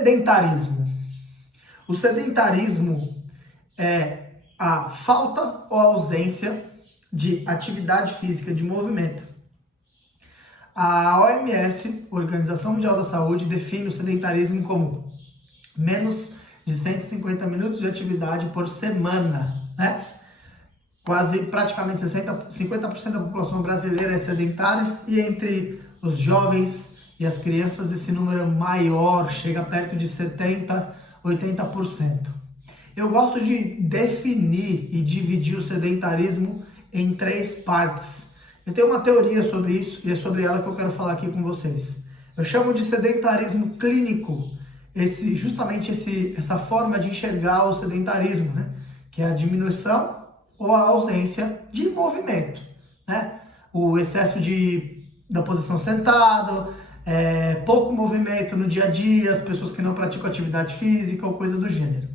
Sedentarismo. O sedentarismo é a falta ou ausência de atividade física, de movimento. A OMS, Organização Mundial da Saúde, define o sedentarismo como menos de 150 minutos de atividade por semana, né? Praticamente 50% da população brasileira é sedentária, e entre os jovens e as crianças esse número é maior, chega perto de 70%, 80%. Eu gosto de definir e dividir o sedentarismo em 3 partes. Eu tenho uma teoria sobre isso e é sobre ela que eu quero falar aqui com vocês. Eu chamo de sedentarismo clínico, essa forma de enxergar o sedentarismo, né? Que é a diminuição ou a ausência de movimento, né? O excesso da posição sentada, pouco movimento no dia a dia, as pessoas que não praticam atividade física ou coisa do gênero.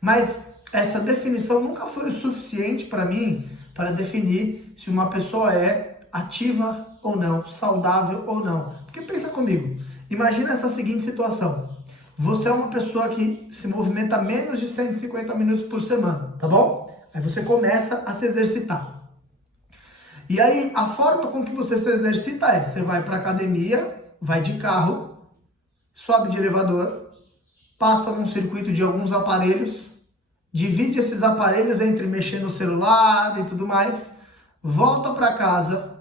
Mas essa definição nunca foi o suficiente para mim para definir se uma pessoa é ativa ou não, saudável ou não. Porque pensa comigo, imagina essa seguinte situação. Você é uma pessoa que se movimenta menos de 150 minutos por semana, tá bom? Aí você começa a se exercitar. E aí a forma com que você se exercita é, você vai para academia, vai de carro, sobe de elevador, passa num circuito de alguns aparelhos, divide esses aparelhos entre mexer no celular e tudo mais, volta para casa,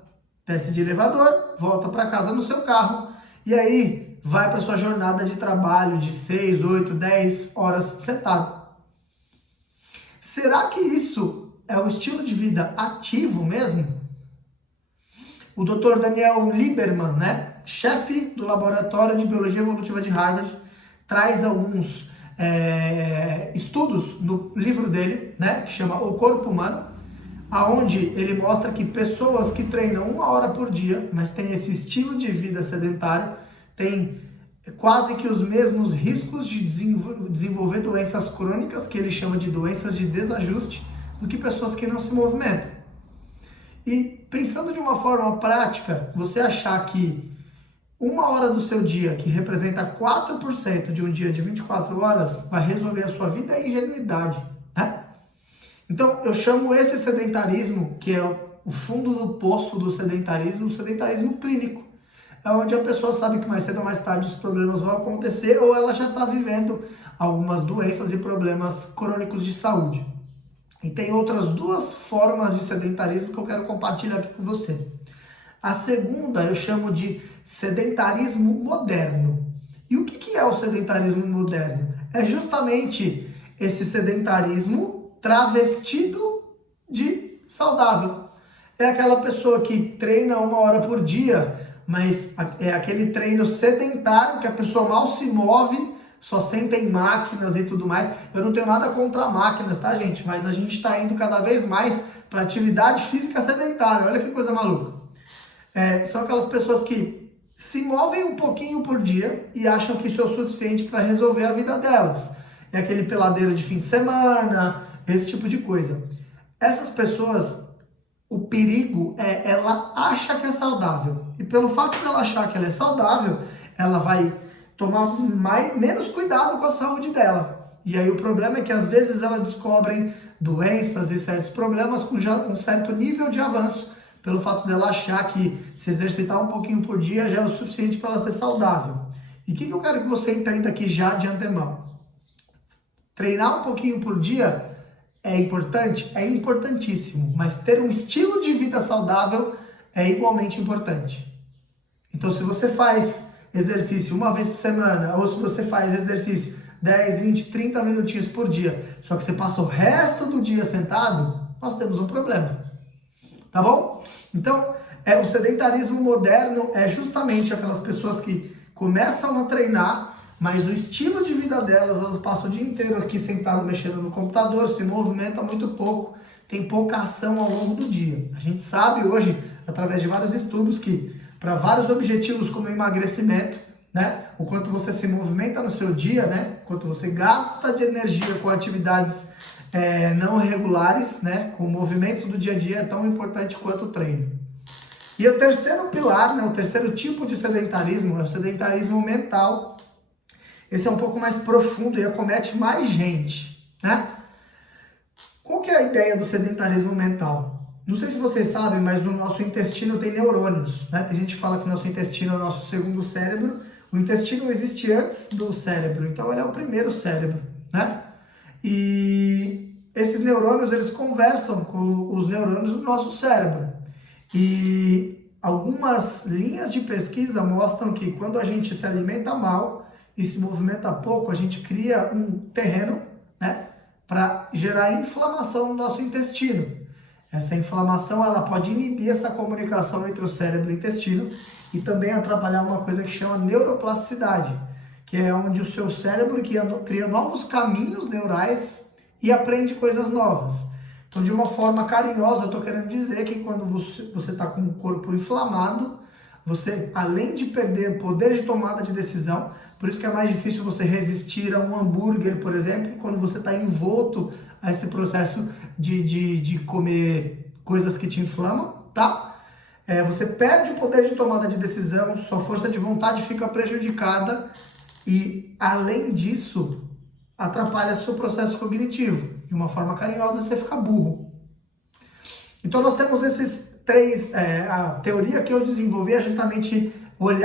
desce de elevador, volta para casa no seu carro, e aí vai para sua jornada de trabalho de 6, 8, 10 horas sentado. Será que isso é um estilo de vida ativo mesmo? O Dr. Daniel Lieberman, né, chefe do Laboratório de Biologia Evolutiva de Harvard, traz alguns estudos no livro dele, né, que chama O Corpo Humano, aonde ele mostra que pessoas que treinam 1 hora por dia, mas têm esse estilo de vida sedentário, têm quase que os mesmos riscos de desenvolver doenças crônicas, que ele chama de doenças de desajuste, do que pessoas que não se movimentam. E pensando de uma forma prática, você achar que 1 hora do seu dia, que representa 4% de um dia de 24 horas, vai resolver a sua vida, é ingenuidade, né? Então, eu chamo esse sedentarismo, que é o fundo do poço do sedentarismo, o sedentarismo clínico. É onde a pessoa sabe que mais cedo ou mais tarde os problemas vão acontecer, ou ela já está vivendo algumas doenças e problemas crônicos de saúde. E tem outras 2 formas de sedentarismo que eu quero compartilhar aqui com você. A segunda eu chamo de sedentarismo moderno. E o que é o sedentarismo moderno? É justamente esse sedentarismo travestido de saudável. É aquela pessoa que treina 1 hora por dia, mas é aquele treino sedentário que a pessoa mal se move, só senta em máquinas e tudo mais. Eu não tenho nada contra máquinas, tá, gente? Mas a gente está indo cada vez mais para atividade física sedentária. Olha que coisa maluca. São aquelas pessoas que se movem um pouquinho por dia e acham que isso é o suficiente para resolver a vida delas. É aquele peladeiro de fim de semana, esse tipo de coisa. Essas pessoas, o perigo é ela acha que é saudável. E pelo fato dela achar que ela é saudável, ela vai tomar menos cuidado com a saúde dela. E aí o problema é que às vezes ela descobrem doenças e certos problemas com já um certo nível de avanço, pelo fato dela achar que se exercitar um pouquinho por dia já é o suficiente para ela ser saudável. E o que eu quero que você entenda aqui já de antemão? Treinar um pouquinho por dia é importante? É importantíssimo, mas ter um estilo de vida saudável é igualmente importante. Então, se você faz exercício 1 vez por semana, ou se você faz exercício 10, 20, 30 minutinhos por dia, só que você passa o resto do dia sentado, nós temos um problema. Tá bom? Então, o sedentarismo moderno é justamente aquelas pessoas que começam a treinar, mas o estilo de vida delas, elas passam o dia inteiro aqui sentado mexendo no computador, se movimentam muito pouco, tem pouca ação ao longo do dia. A gente sabe hoje, através de vários estudos, que para vários objetivos como emagrecimento, né, o quanto você se movimenta no seu dia, né, quanto você gasta de energia com atividades não regulares, né, com o movimento do dia a dia, é tão importante quanto o treino. E o terceiro pilar, né, o terceiro tipo de sedentarismo é o sedentarismo mental. esse é um pouco mais profundo e acomete mais gente, né? Qual que é a ideia do sedentarismo mental? Não sei se vocês sabem, mas no nosso intestino tem neurônios, né? Tem gente que fala que o nosso intestino é o nosso segundo cérebro. O intestino existe antes do cérebro, então ele é o primeiro cérebro, né? E esses neurônios, eles conversam com os neurônios do nosso cérebro. E algumas linhas de pesquisa mostram que quando a gente se alimenta mal e se movimenta pouco, a gente cria um terreno, né, para gerar inflamação no nosso intestino. Essa inflamação, ela pode inibir essa comunicação entre o cérebro e o intestino e também atrapalhar uma coisa que chama neuroplasticidade, que é onde o seu cérebro cria novos caminhos neurais e aprende coisas novas. Então, de uma forma carinhosa, eu estou querendo dizer que quando você está com o corpo inflamado, você, além de perder poder de tomada de decisão, por isso que é mais difícil você resistir a um hambúrguer, por exemplo, quando você está envolto a esse processo de comer coisas que te inflamam, tá? Você perde o poder de tomada de decisão, sua força de vontade fica prejudicada e, além disso, atrapalha seu processo cognitivo. De uma forma carinhosa, você fica burro. Então, nós temos esses três... a teoria que eu desenvolvi é justamente olhar